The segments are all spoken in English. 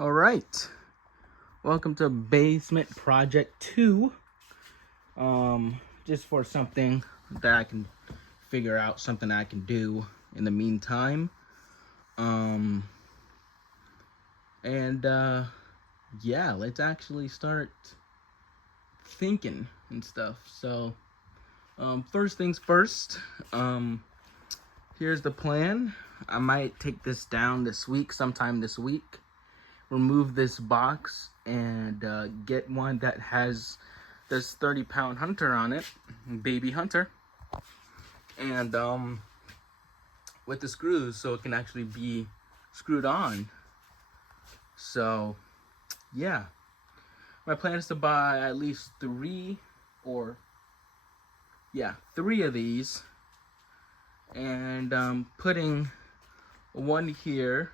All right, welcome to Basement Project 2. Just for something that I can figure out, something I can do in the meantime. Yeah, let's actually start thinking and stuff. So, first things first, here's the plan. I might take this down this week, sometime this week. Remove this box and get one that has this 30-pound hunter on it, baby hunter, and with the screws so it can actually be screwed on. So yeah, my plan is to buy at least three of these, and putting one here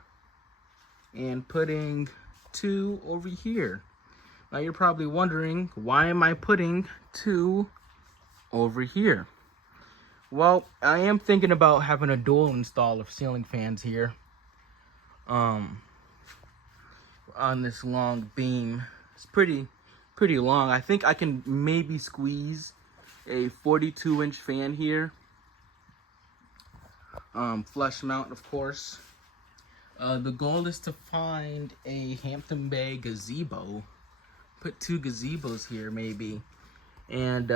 and putting two over here. Now you're probably wondering, why am I putting two over here? Well, I am thinking about having a dual install of ceiling fans here on this long beam. It's pretty long. I think I can maybe squeeze a 42-inch fan here, flush mount, of course. The goal is to find a Hampton Bay gazebo. Put two gazebos here maybe. And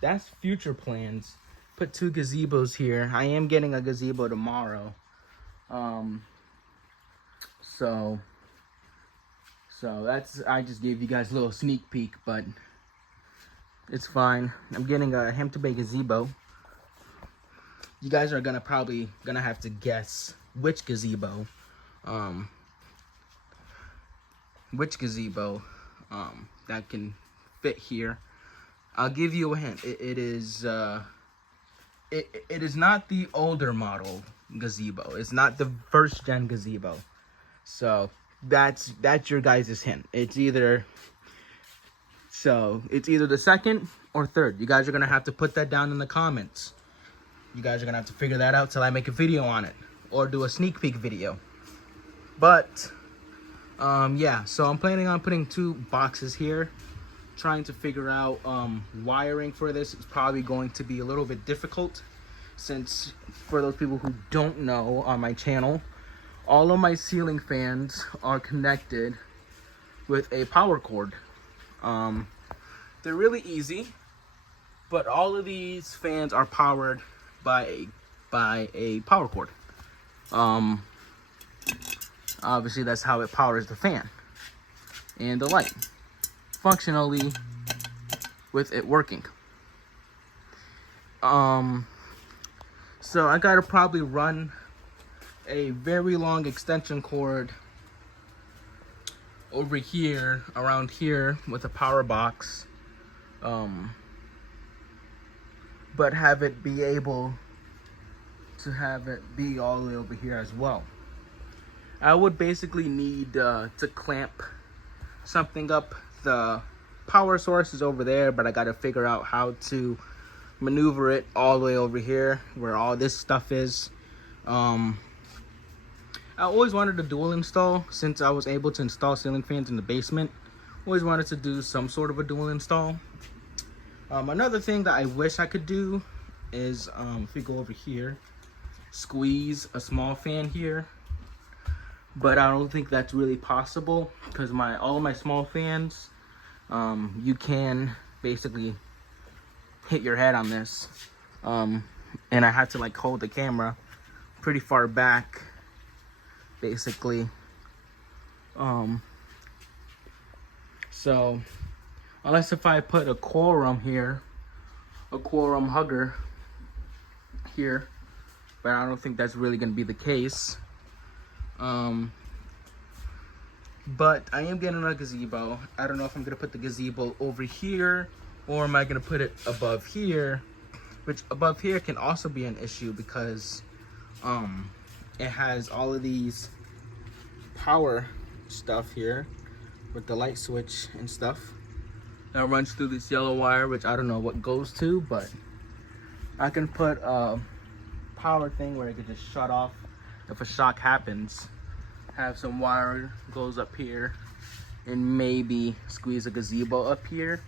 that's future plans. Put two gazebos here. I am getting a gazebo tomorrow. So that's, I just gave you guys a little sneak peek, but it's fine. I'm getting a Hampton Bay gazebo. You guys are probably gonna have to guess which gazebo that can fit here. I'll give you a hint. It is not the older model gazebo. It's not the first gen gazebo. So that's your guys' hint. It's either the second or third. You guys are gonna have to put that down in the comments. You guys are gonna have to figure that out till I make a video on it or do a sneak peek video. But yeah, so I'm planning on putting two boxes here. Trying to figure out wiring for this. It's probably going to be a little bit difficult, since for those people who don't know, on my channel, all of my ceiling fans are connected with a power cord. They're really easy, but all of these fans are powered by a power cord. Obviously that's how it powers the fan and the light, functionally with it working. So I gotta probably run a very long extension cord over here, around here, with a power box, but have it be able to have it be all the way over here as well. I would basically need to clamp something up. The power source is over there, but I gotta figure out how to maneuver it all the way over here where all this stuff is. I always wanted to dual install, since I was able to install ceiling fans in the basement. Always wanted to do some sort of a dual install. Another thing that I wish I could do is, if we go over here, squeeze a small fan here. But I don't think that's really possible, because all of my small fans, you can basically hit your head on this, and I had to like hold the camera pretty far back, basically. So unless if I put a Quorum here, a Quorum hugger here, but I don't think that's really gonna be the case. But I am getting a gazebo. I don't know if I'm gonna put the gazebo over here, or am I gonna put it above here, which above here can also be an issue, because it has all of these power stuff here with the light switch and stuff that runs through this yellow wire, which I don't know what goes to, but I can put a power thing where it could just shut off if a shock happens. have some water goes up here, and maybe squeeze a gazebo up here.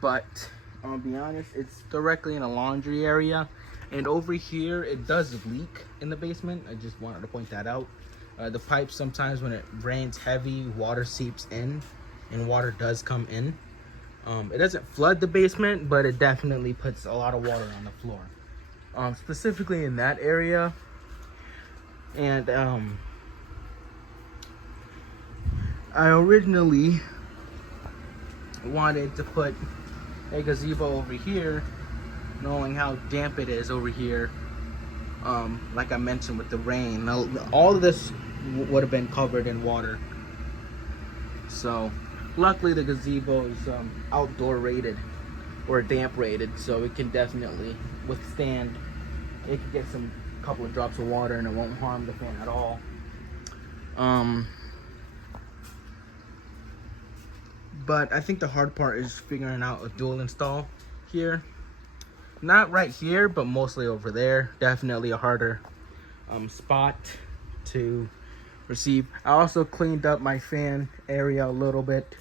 But I'll be honest, it's directly in a laundry area, and over here it does leak in the basement. I just wanted to point that out. The pipes, sometimes when it rains heavy, water seeps in, and water does come in. It doesn't flood the basement, but it definitely puts a lot of water on the floor, specifically in that area. And I originally wanted to put a gazebo over here, knowing how damp it is over here. Like I mentioned with the rain, all of this would have been covered in water. So luckily the gazebo is outdoor rated or damp rated, so it can definitely withstand. It can get some couple of drops of water and it won't harm the fan at all. But I think the hard part is figuring out a dual install here. Not right here, but mostly over there. Definitely a harder spot to receive. I also cleaned up my fan area a little bit.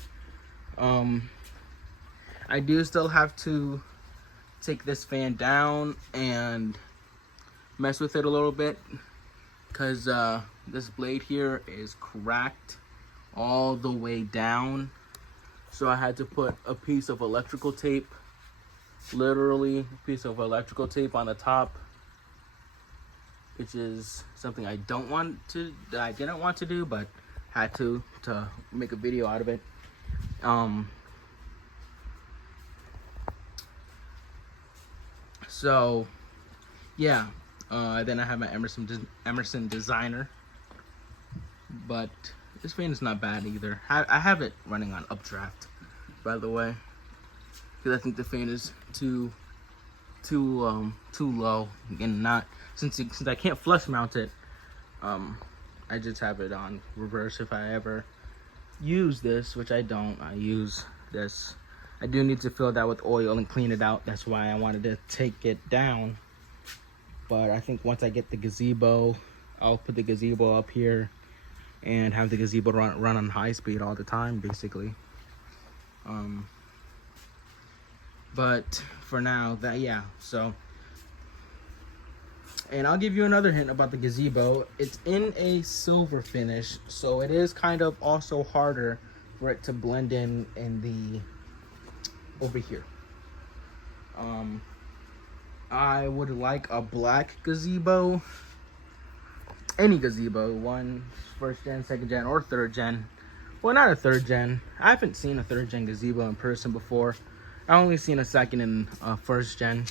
I do still have to take this fan down and mess with it a little bit, because this blade here is cracked all the way down. So I had to put a piece of electrical tape, literally a piece of electrical tape on the top, which is something I didn't want to do, but had to make a video out of it. So yeah, then I have my Emerson Designer, but this fan is not bad either. I have it running on updraft, by the way, because I think the fan is too low, and not since I can't flush mount it. I just have it on reverse if I ever use this, which I don't. I use this. I do need to fill that with oil and clean it out. That's why I wanted to take it down. But I think once I get the gazebo, I'll put the gazebo up here and have the gazebo run on high speed all the time, basically. But for now, so. And I'll give you another hint about the gazebo. It's in a silver finish, so it is kind of also harder for it to blend in the over here. I would like a black gazebo. Any gazebo, one, first gen, second gen, or third gen. Well, not a third gen. I haven't seen a third gen gazebo in person before. I only seen a second and first gen.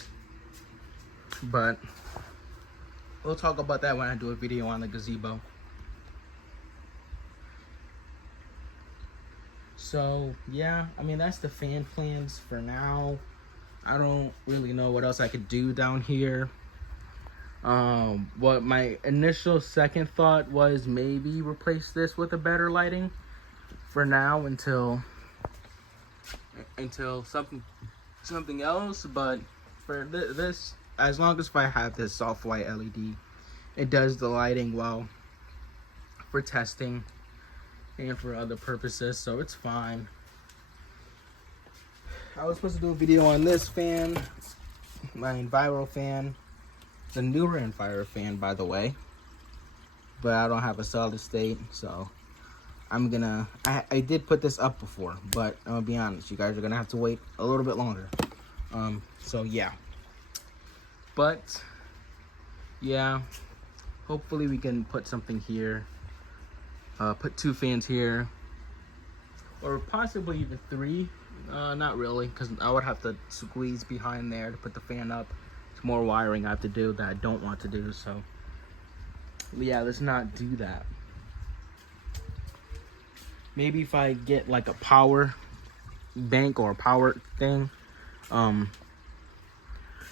But we'll talk about that when I do a video on the gazebo. So yeah, I mean, that's the fan plans for now. I don't really know what else I could do down here. What my initial second thought was, maybe replace this with a better lighting for now until something else. But for this, as long as I have this soft white LED, it does the lighting well for testing and for other purposes, so it's fine. I was supposed to do a video on this fan, my Enviro fan, the newer Enviro fan, by the way, but I don't have a solid state, so I did put this up before, but I'm gonna be honest, you guys are gonna have to wait a little bit longer. So yeah, but yeah, hopefully we can put something here, put 2 fans here, or possibly even 3. Not really, because I would have to squeeze behind there to put the fan up. It's more wiring I have to do that I don't want to do, so yeah, let's not do that. Maybe if I get like a power bank or a power thing, I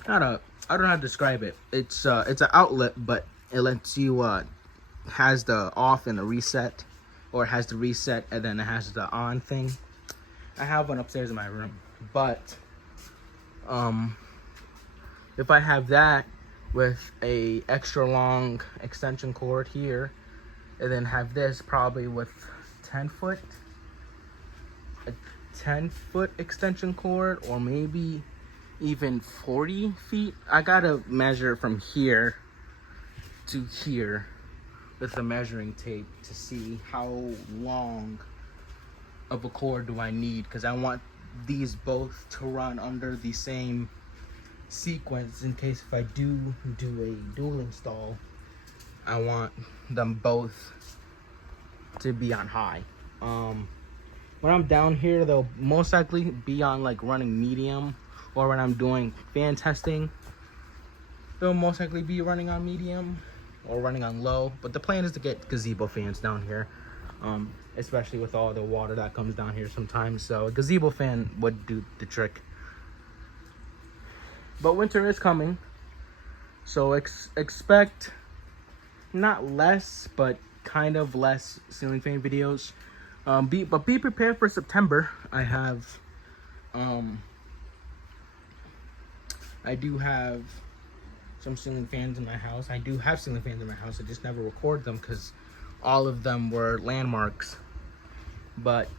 don't know how to describe it. It's an outlet, but it lets you has the off and the reset, or it has the reset and then it has the on thing. I have one upstairs in my room, but if I have that, with a extra long extension cord here, and then have this probably with 10-foot, a 10-foot extension cord, or maybe even 40 feet. I gotta measure from here to here with the measuring tape to see how long of a cord do I need, because I want these both to run under the same sequence in case if I do a dual install, I want them both to be on high. When I'm down here, they'll most likely be on like running medium, or when I'm doing fan testing, they'll most likely be running on medium or running on low. But the plan is to get gazebo fans down here, especially with all the water that comes down here sometimes. So a gazebo fan would do the trick. But winter is coming, so expect not less, but kind of less ceiling fan videos. Be prepared for September. I do have some ceiling fans in my house. I do have ceiling fans in my house. I just never record them because all of them were landmarks. But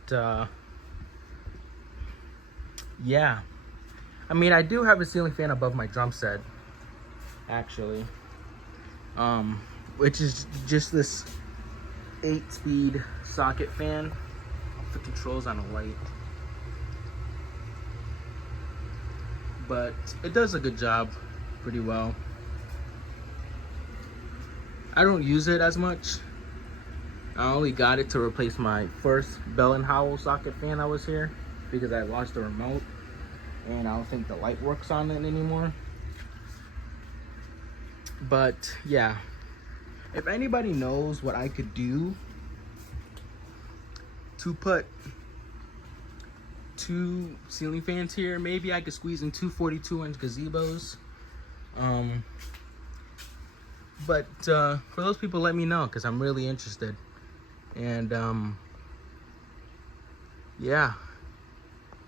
yeah, I mean, I do have a ceiling fan above my drum set, actually, which is just this 8-speed socket fan. The controls on a light, but it does a good job, pretty well. I don't use it as much. I only got it to replace my first Bell & Howell socket fan that was here because I lost the remote and I don't think the light works on it anymore. But yeah, if anybody knows what I could do to put 2 ceiling fans here, maybe I could squeeze in 2 42-inch gazebos. But for those people, let me know, because I'm really interested. And yeah.